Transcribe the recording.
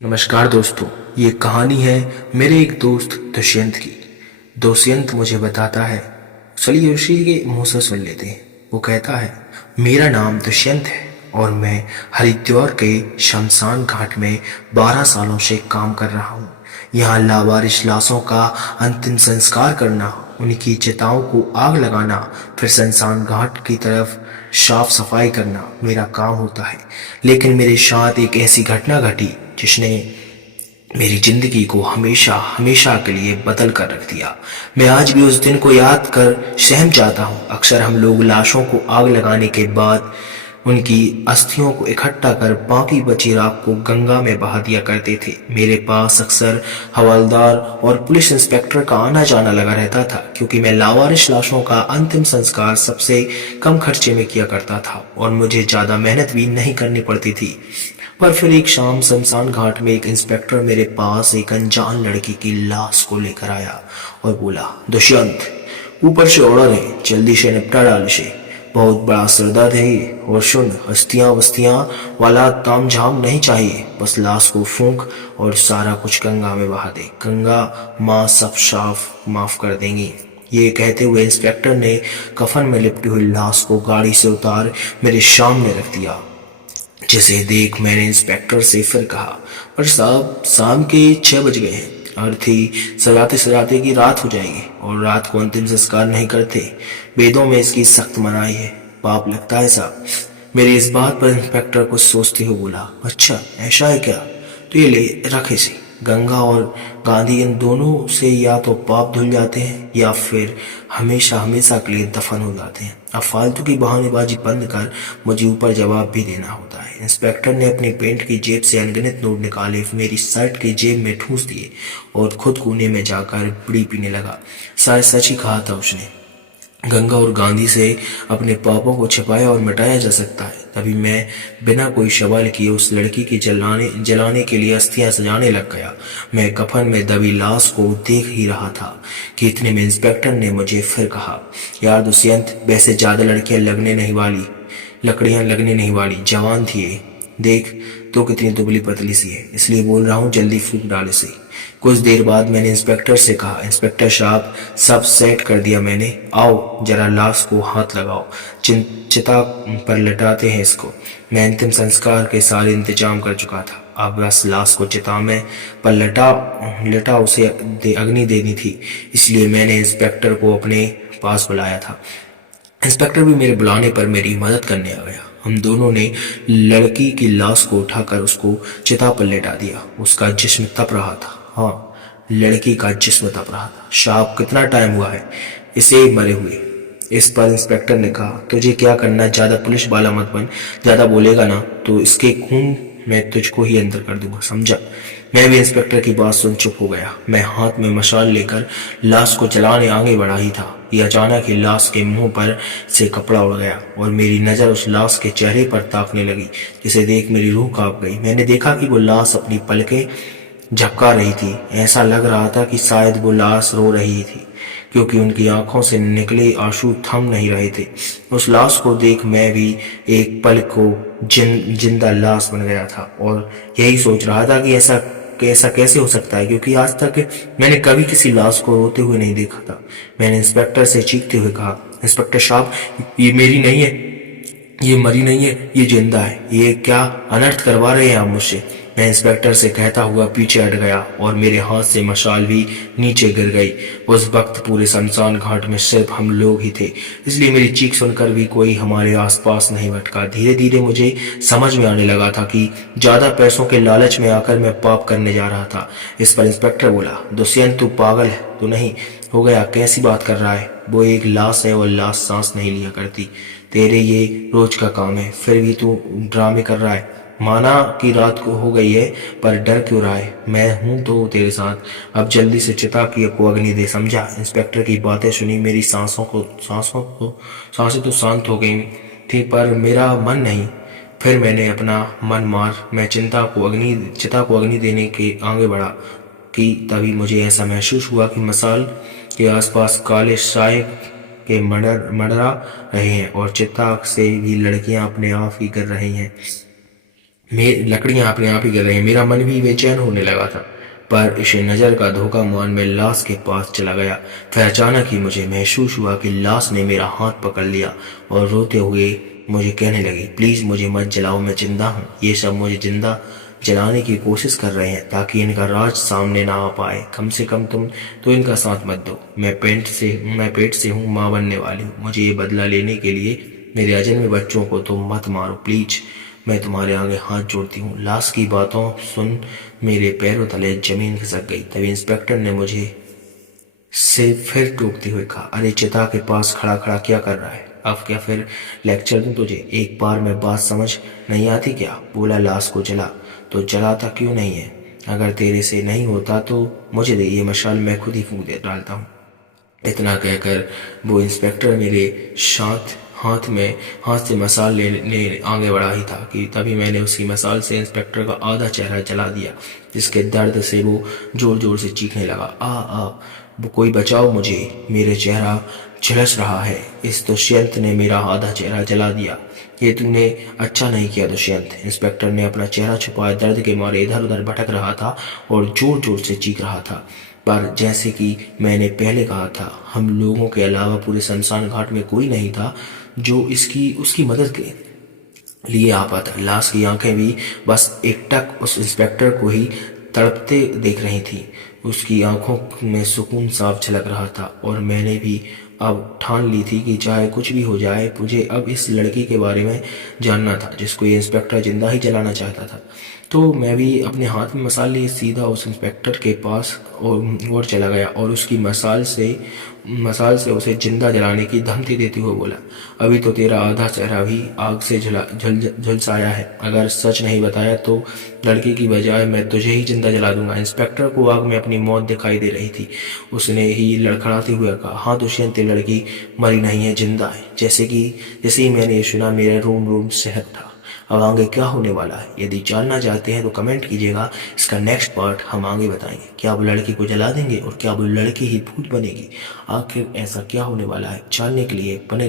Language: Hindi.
नमस्कार दोस्तों। ये कहानी है मेरे एक दोस्त दुष्यंत की। दुष्यंत मुझे बताता है, चलिए उसी के मुंह से सुन लेते हैं। वो कहता है, मेरा नाम दुष्यंत है और मैं हरिद्वार के शमशान घाट में 12 सालों से काम कर रहा हूँ। यहाँ लावारिस लाशों का अंतिम संस्कार करना, उनकी चिताओं को आग लगाना, फिर शमशान घाट की तरफ साफ सफाई करना मेरा काम होता है। लेकिन मेरे साथ एक ऐसी घटना घटी जिसने मेरी जिंदगी को हमेशा हमेशा के लिए बदल कर रख दिया। मैं आज भी उस दिन को याद कर सहम जाता हूँ। अक्सर हम लोग लाशों को आग लगाने के बाद उनकी अस्थियों को इकट्ठा कर बाकी बची राख को गंगा में बहा दिया करते थे। मेरे पास अक्सर हवलदार और पुलिस इंस्पेक्टर का आना जाना लगा रहता था, क्योंकि मैं लावारिस लाशों का अंतिम संस्कार सबसे कम खर्चे में किया करता था और मुझे ज्यादा मेहनत भी नहीं करनी पड़ती थी। पर फिर एक शाम शमशान घाट में एक इंस्पेक्टर मेरे पास एक अनजान लड़की की लाश को लेकर आया और बोला, दुष्यंत, ऊपर से ऑर्डर है, जल्दी से निपटा डाल इसे। बहुत बड़ा सरदर्द है ये। और सुन, हस्तियां वस्तियां वाला ताम झाम नहीं चाहिए, बस लाश को फूंक और सारा कुछ गंगा में बहा दे। गंगा माँ सब साफ माफ कर देंगी। ये कहते हुए इंस्पेक्टर ने कफन में लिपटी हुई लाश को गाड़ी से उतार मेरे सामने रख दिया। जिसे देख मैंने इंस्पेक्टर से फिर कहा, पर साहब, शाम के 6 बज गए हैं। अर्थ ही सजाते सजाते की रात हो जाएगी, और रात को अंतिम संस्कार नहीं करते। वेदों में इसकी सख्त मनाही है, पाप लगता है साहब। मेरी इस बात पर इंस्पेक्टर कुछ सोचते हुए बोला, अच्छा ऐसा है क्या? तो ये ले रख इसे। गंगा और गांधी, इन दोनों से या तो पाप धुल जाते हैं या फिर हमेशा हमेशा के लिए दफन हो जाते हैं। अब फालतू की बहानेबाजी बंद कर मुझे ऊपर जवाब भी देना होता है। इंस्पेक्टर ने अपनी पेंट की जेब से अनगिनत नोट निकाले, मेरी शर्ट की जेब में ठूंस दिए और खुद कोने में जाकर बीड़ी पीने लगा। शायद सच ही कहा था उसने। गंगा और गांधी से अपने पापों को छिपाया और मिटाया जा सकता है। तभी मैं बिना कोई सवाल किए उस लड़की की जलाने के लिए अस्थियां सजाने लग गया। मैं कफन में दबी लाश को देख ही रहा था कि इतने में इंस्पेक्टर ने मुझे फिर कहा, यार दुष्यंत, वैसे ज्यादा लकड़ियां लगने नहीं वाली, जवान थी ये। देख तो कितनी दुबली पतली सी है, इसलिए बोल रहा हूँ, जल्दी फूंक डाल इसे। कुछ देर बाद मैंने इंस्पेक्टर से कहा, इंस्पेक्टर साहब, सब सेट कर दिया मैंने, आओ जरा लाश को हाथ लगाओ, चिता पर लटाते हैं इसको। मैं अंतिम संस्कार के सारे इंतजाम कर चुका था, अब बस लाश को चिता में पर लटा उसे अग्नि देनी थी। इसलिए मैंने इंस्पेक्टर को अपने पास बुलाया था। इंस्पेक्टर भी मेरे बुलाने पर मेरी मदद करने आ गया। हम दोनों ने लड़की की लाश को उठाकर उसको चिता पर लेटा दिया। उसका जिस्म तप रहा था। हाँ, लड़की का जिस्म तप रहा था। साहब, कितना टाइम हुआ है इसे मरे हुए? इस पर इंस्पेक्टर ने कहा, तुझे क्या करना है, ज्यादा पुलिस वाला मत बन। ज्यादा बोलेगा ना तो इसके खून मैं तुझको ही अंदर कर दूंगा, समझा? मैं भी इंस्पेक्टर की बात सुन चुप हो गया। मैं हाथ में मशाल लेकर लाश को जलाने आगे बढ़ा ही था कि अचानक ही लाश के मुंह पर से कपड़ा उड़ गया और मेरी नजर उस लाश के चेहरे पर ताकने लगी, जिसे देख मेरी रूह कांप गई। मैंने देखा कि वो लाश अपनी पलकें झपका रही थी। ऐसा लग रहा था कि शायद वो लाश रो रही थी, क्योंकि उनकी आंखों से निकले आंसू थम नहीं रहे थे। उस लाश को देख मैं भी एक पल को जिंदा लाश बन गया था और यही सोच रहा था कि ऐसा कैसे हो सकता है, क्योंकि आज तक मैंने कभी किसी लाश को रोते हुए नहीं देखा था। मैंने इंस्पेक्टर से चीखते हुए कहा, इंस्पेक्टर साहब, ये मेरी नहीं है, ये मरी नहीं है, ये जिंदा है। ये क्या अनर्थ करवा रहे हैं आप मुझसे? मैं इंस्पेक्टर से कहता हुआ पीछे हट गया और मेरे हाथ से मशाल भी नीचे गिर गई। उस वक्त पूरे शमशान घाट में सिर्फ हम लोग ही थे, इसलिए मेरी चीख सुनकर भी कोई हमारे आसपास नहीं भटका। धीरे धीरे मुझे समझ में आने लगा था कि ज्यादा पैसों के लालच में आकर मैं पाप करने जा रहा था। इस पर इंस्पेक्टर बोला, दुष्यंत, तू पागल है तो नहीं हो गया? कैसी बात कर रहा है? वो एक लाश है और लाश सांस नहीं लिया करती। तेरे ये रोज का काम है, फिर भी तू ड्रामे कर रहा है। माना कि रात को हो गई है, पर डर क्यों रहा है? मैं हूं तो तेरे साथ। अब जल्दी से चिता को अग्नि दे, समझा? इंस्पेक्टर की बातें सुनी मेरी सांसें तो शांत हो गई थी, पर मेरा मन नहीं। फिर मैंने अपना मन मार मैं चिता को अग्नि देने के आगे बढ़ा कि तभी मुझे ऐसा महसूस हुआ कि मसाल के आसपास काले साए के मंडरा रहे हैं और चिता से भी लड़कियां अपने आप ही गिर रही हैं। लकड़ियां अपने आप ही गिर रही हैं। मेरा मन भी बेचैन होने लगा था, पर इसे नज़र का धोखा मान मैं लाश के पास चला गया। फिर अचानक ही मुझे महसूस हुआ कि लाश ने मेरा हाथ पकड़ लिया और रोते हुए मुझे कहने लगी, प्लीज़ मुझे मत जलाओ, मैं जिंदा हूँ। ये सब मुझे जिंदा जलाने की कोशिश कर रहे हैं ताकि इनका राज सामने ना आ पाए। कम से कम तुम तो इनका साथ मत दो। मैं पेट से हूँ, माँ बनने वाली हूँ। मुझे ये बदला लेने के लिए मेरे अजन्मे बच्चों को तुम मत मारो प्लीज। मैं तुम्हारे आगे हाथ जोड़ती हूँ। लाश की बातों सुन मेरे पैरों तले जमीन खिसक गई। तभी इंस्पेक्टर ने मुझे से फिर टोकते हुए कहा, अरे चिता के पास खड़ा खड़ा क्या कर रहा है? अब क्या फिर लेक्चर दूं तुझे? एक बार में बात समझ नहीं आती क्या? बोला लाश को जला तो जलाता क्यों नहीं है? अगर तेरे से नहीं होता तो मुझे दे ये मशाल, मैं खुद ही फूंक दे डालता हूँ। इतना कहकर वो इंस्पेक्टर मेरे शांत हाथ से मसाल लेने आगे बढ़ा ही था कि तभी मैंने उसकी मसाल से इंस्पेक्टर का आधा चेहरा जला दिया, जिसके दर्द से वो जोर जोर से चीखने लगा, आ वो कोई बचाओ मुझे, मेरे चेहरा झुलस रहा है। इस दुष्यंत ने मेरा आधा चेहरा जला दिया। ये तूने अच्छा नहीं किया दुष्यंत। इंस्पेक्टर ने अपना चेहरा छुपाए दर्द के मारे इधर उधर भटक रहा था और जोर जोर से चीख रहा था। पर जैसे कि मैंने पहले कहा था, हम लोगों के अलावा पूरे शमशान घाट में कोई नहीं था जो इसकी उसकी मदद के लिए आ पाता। लाश की आंखें भी बस एकटक उस इंस्पेक्टर को ही तड़पते देख रही थी। उसकी आंखों में सुकून साफ झलक रहा था और मैंने भी अब ठान ली थी कि चाहे कुछ भी हो जाए, मुझे अब इस लड़की के बारे में जानना था जिसको ये इंस्पेक्टर जिंदा ही जलाना चाहता था। तो मैं भी अपने हाथ में मसाल लिए सीधा उस इंस्पेक्टर के पास और चला गया और उसकी मसाल से उसे जिंदा जलाने की धमकी देते हुए बोला, अभी तो तेरा आधा चेहरा भी आग से झुलसाया है। अगर सच नहीं बताया तो लड़की की बजाय मैं तुझे ही जिंदा जला दूंगा। इंस्पेक्टर को आग में अपनी मौत दिखाई दे रही थी। उसने ही लड़खड़ाते हुए कहा, हाँ दुष्यंत, लड़की मरी नहीं है, जिंदा है। जैसे ही मैंने ये सुना मेरा रोम रोम सहक उठा। अब आगे क्या होने वाला है, यदि जानना चाहते हैं तो कमेंट कीजिएगा। इसका नेक्स्ट पार्ट हम आगे बताएंगे। क्या वो लड़की को जला देंगे और क्या वो लड़की ही भूत बनेगी? आखिर ऐसा क्या होने वाला है, जानने के लिए बने